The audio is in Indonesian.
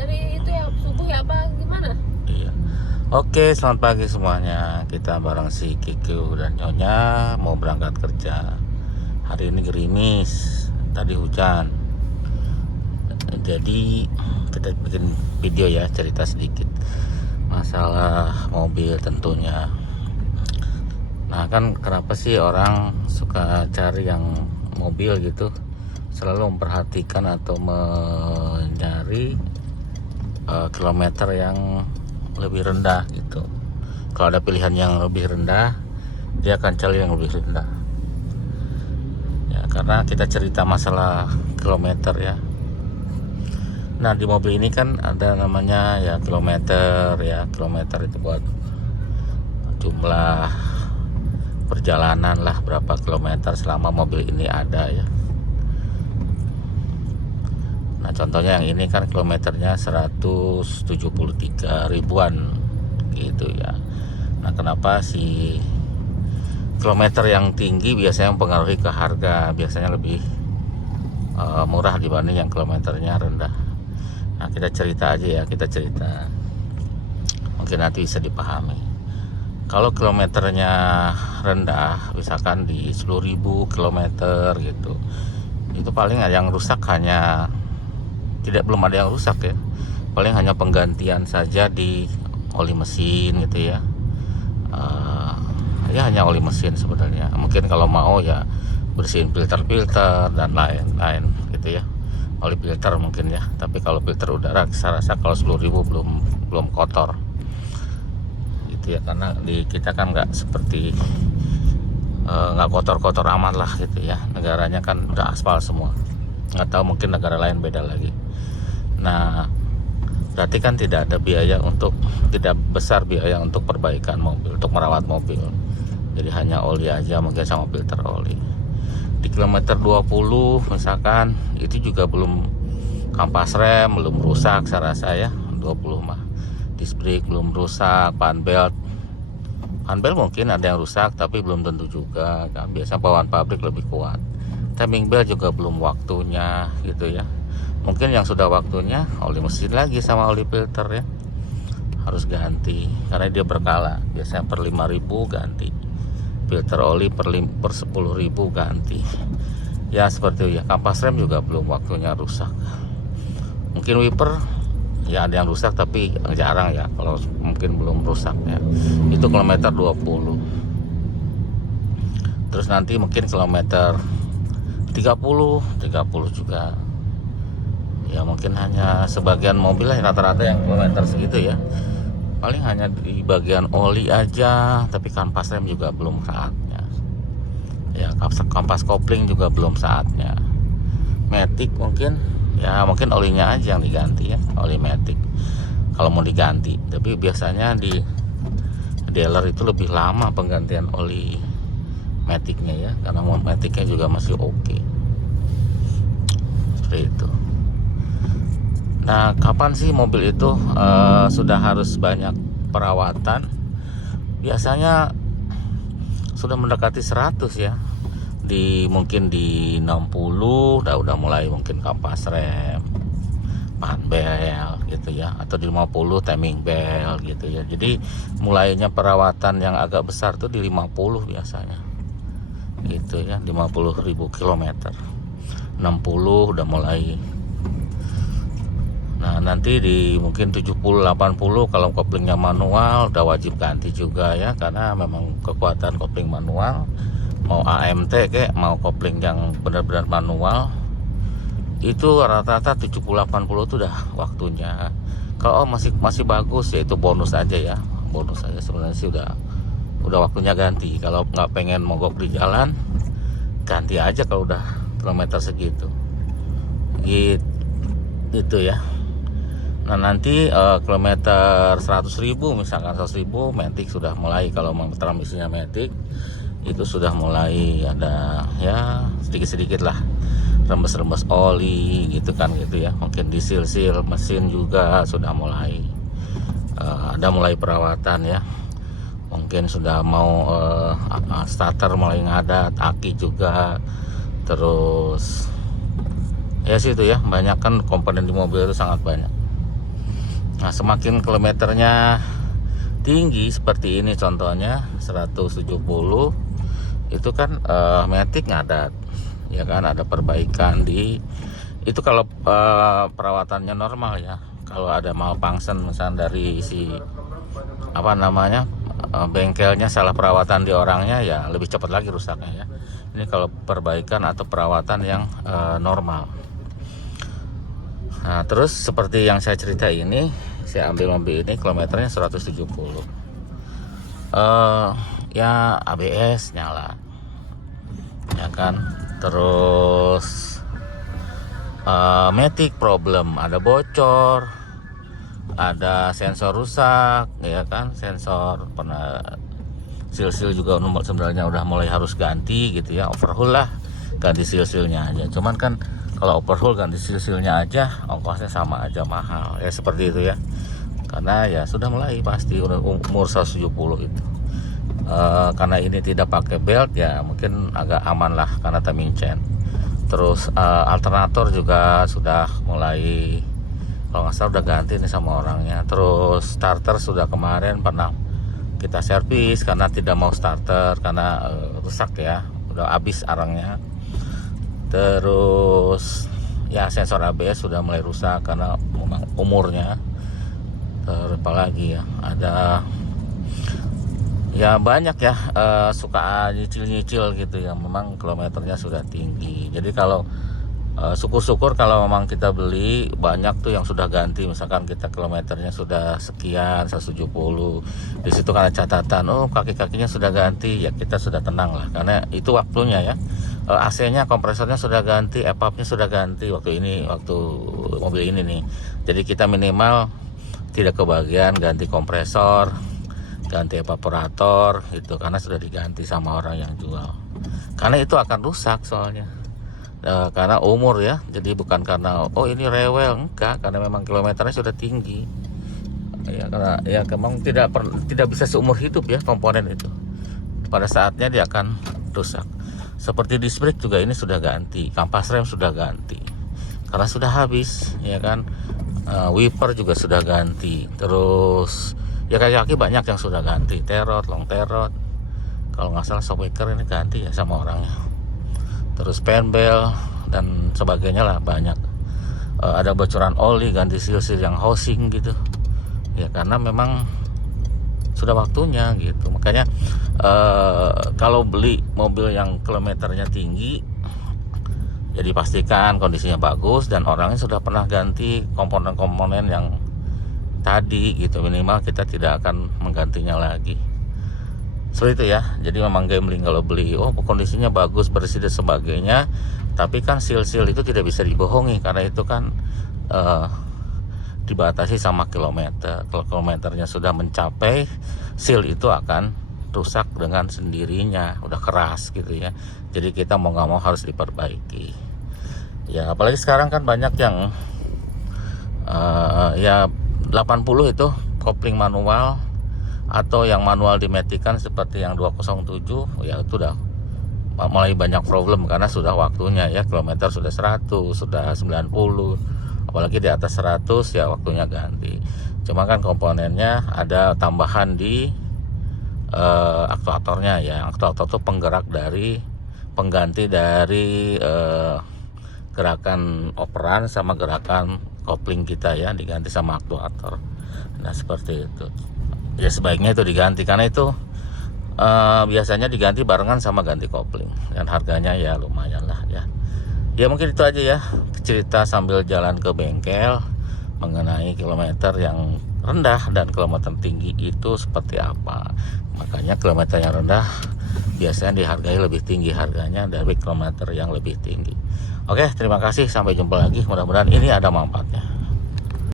dari itu ya subuh ya apa gimana? Iya. Oke, selamat pagi semuanya. Kita bareng si Kiku dan Nyonya mau berangkat kerja. Hari ini gerimis, tadi hujan. Jadi kita bikin video ya, cerita sedikit masalah mobil tentunya. Nah kan kenapa sih orang suka cari yang mobil gitu, selalu memperhatikan atau mencari kilometer yang lebih rendah gitu. Kalau ada pilihan yang lebih rendah, dia akan cari yang lebih rendah ya, karena kita cerita masalah kilometer ya. Nah di mobil ini kan ada namanya ya kilometer ya. Kilometer itu buat jumlah perjalanan lah, berapa kilometer selama mobil ini ada ya. Nah contohnya yang ini kan kilometernya 173 ribuan gitu ya. Nah kenapa si kilometer yang tinggi biasanya mempengaruhi ke harga, biasanya lebih murah dibanding yang kilometernya rendah. Nah kita cerita aja ya, kita cerita mungkin nanti bisa dipahami. Kalau kilometernya rendah, misalkan di 10.000 kilometer gitu, itu paling yang rusak hanya belum ada yang rusak ya, paling hanya penggantian saja di oli mesin gitu ya. Ya hanya oli mesin sebenarnya. Mungkin kalau mau ya bersihin filter dan lain-lain gitu ya, oli filter mungkin ya. Tapi kalau filter udara saya rasa kalau 10.000 belum kotor gitu ya, karena di kita kan nggak seperti nggak kotor-kotor amat lah gitu ya. Negaranya kan udah aspal semua, nggak tahu mungkin negara lain beda lagi. Nah berarti kan tidak besar biaya untuk perbaikan mobil, untuk merawat mobil. Jadi hanya oli aja mungkin sama filter oli. Di kilometer 20 misalkan itu juga belum, kampas rem belum rusak saya rasa ya, 20 mah. Disc brake belum rusak, pan belt mungkin ada yang rusak tapi belum tentu juga kan, biasanya bawaan pabrik lebih kuat. Timing belt juga belum waktunya gitu ya. Mungkin yang sudah waktunya oli mesin lagi sama oli filter ya, harus ganti karena dia berkala. Biasanya per 5.000 ganti, filter oli per 10.000 ganti ya, seperti itu ya. Kampas rem juga belum waktunya rusak. Mungkin wiper ya ada yang rusak tapi jarang ya, kalau mungkin belum rusak ya. Itu kilometer 20. Terus nanti mungkin kilometer 30 juga ya, mungkin hanya sebagian mobil lah rata-rata yang kilometer segitu ya, paling hanya di bagian oli aja, tapi kampas rem juga belum saatnya ya, kampas kopling juga belum saatnya. Matic mungkin ya, mungkin olinya aja yang diganti ya, oli Matic kalau mau diganti. Tapi biasanya di dealer itu lebih lama penggantian oli Maticnya ya, karena Maticnya juga masih oke. Seperti itu. Nah kapan sih mobil itu sudah harus banyak perawatan? Biasanya sudah mendekati 100 ya, mungkin di 60 udah mulai mungkin kampas rem, pan bel gitu ya, atau di 50 timing bel gitu ya. Jadi mulainya perawatan yang agak besar tuh di 50 biasanya gitu ya, 50.000 kilometer. 60 udah mulai. Nah nanti di mungkin 70-80 kalau koplingnya manual udah wajib ganti juga ya, karena memang kekuatan kopling manual, mau AMT kayak mau kopling yang benar-benar manual, itu rata-rata 70-80 itu udah waktunya. Kalau masih bagus ya itu bonus aja ya, bonus aja sebenarnya sih, udah waktunya ganti. Kalau nggak pengen mogok di jalan, ganti aja kalau udah kilometer segitu gitu ya. Nah nanti kilometer 100.000 misalkan 100.000 Matic sudah mulai, kalau mau transmisinya Matic itu sudah mulai ada ya sedikit-sedikit lah rembes-rembes oli gitu kan gitu ya. Mungkin di seal mesin juga sudah mulai ada mulai perawatan ya. Mungkin sudah mau starter mulai ngadat, aki juga. Terus ya sih itu ya, banyak kan komponen di mobil itu sangat banyak. Nah, semakin kilometernya tinggi seperti ini contohnya 170, itu kan matic ngadat, ya kan, ada perbaikan di itu kalau perawatannya normal ya. Kalau ada malfunction misalnya dari si apa namanya bengkelnya salah perawatan di orangnya, ya lebih cepat lagi rusaknya ya. Ini kalau perbaikan atau perawatan yang normal. Nah, terus seperti yang saya cerita ini, saya ambil mobil ini kilometernya 170. Ya ABS nyala, ya kan. Terus matic problem, ada bocor, ada sensor rusak, ya kan. Sensor pernah seal juga sebenarnya udah mulai harus ganti gitu ya, overhaul lah, ganti seal-sealnya aja. Cuman kan kalau overhaul ganti seal-sealnya aja ongkosnya sama aja mahal ya, seperti itu ya. Karena ya sudah mulai pasti umur 170 itu. Karena ini tidak pakai belt ya mungkin agak aman lah karena timing chain. Terus alternator juga sudah mulai, kalau nggak salah udah ganti nih sama orangnya. Terus starter sudah kemarin pernah kita servis karena tidak mau starter karena rusak ya, udah habis arangnya. Terus ya sensor ABS sudah mulai rusak karena memang umurnya. Terus apa lagi ya, ada ya banyak ya, suka nyicil-nyicil gitu ya, memang kilometernya sudah tinggi. Jadi kalau syukur-syukur kalau memang kita beli banyak tuh yang sudah ganti, misalkan kita kilometernya sudah sekian 170, di situ kan ada catatan kaki-kakinya sudah ganti, ya kita sudah tenang lah karena itu waktunya ya. AC-nya, kompresornya sudah ganti, EPAP-nya sudah ganti waktu mobil ini nih. Jadi kita minimal tidak kebagian ganti kompresor, ganti evaporator itu karena sudah diganti sama orang yang jual. Karena itu akan rusak soalnya. Karena umur ya, jadi bukan karena ini rewel, enggak, karena memang kilometernya sudah tinggi ya. Karena ya memang tidak bisa seumur hidup ya komponen itu, pada saatnya dia akan rusak. Seperti disc brake juga ini sudah ganti, kampas rem sudah ganti karena sudah habis ya kan. Wiper juga sudah ganti. Terus ya kaki-kaki banyak yang sudah ganti, terot, long terot, kalau nggak salah shockbreaker ini ganti ya sama orangnya. Terus penbel dan sebagainya lah banyak. Ada bocoran oli, ganti seal-seal yang housing gitu ya, karena memang sudah waktunya gitu. Makanya kalau beli mobil yang kilometernya tinggi, jadi pastikan kondisinya bagus dan orangnya sudah pernah ganti komponen-komponen yang tadi gitu. Minimal kita tidak akan menggantinya lagi. Seperti itu ya. Jadi memang gambling kalau beli kondisinya bagus, bersih dan sebagainya, tapi kan seal-seal itu tidak bisa dibohongi karena itu kan dibatasi sama kilometer. Kalau kilometernya sudah mencapai, seal itu akan rusak dengan sendirinya, udah keras gitu ya. Jadi kita mau nggak mau harus diperbaiki ya. Apalagi sekarang kan banyak yang ya 80 itu kopling manual, atau yang manual dimatikan seperti yang 207 ya, itu udah mulai banyak problem karena sudah waktunya ya. Kilometer sudah 100, sudah 90, apalagi di atas 100 ya waktunya ganti. Cuma kan komponennya ada tambahan di aktuatornya ya. Aktuator itu pengganti dari gerakan operan sama gerakan kopling kita ya, diganti sama aktuator. Nah seperti itu ya, sebaiknya itu diganti karena itu biasanya diganti barengan sama ganti kopling dan harganya ya lumayan lah ya. Ya mungkin itu aja ya cerita sambil jalan ke bengkel mengenai kilometer yang rendah dan kilometer tinggi itu seperti apa. Makanya kilometer yang rendah biasanya dihargai lebih tinggi harganya dari kilometer yang lebih tinggi. Oke, terima kasih, sampai jumpa lagi. Mudah-mudahan ini ada manfaatnya.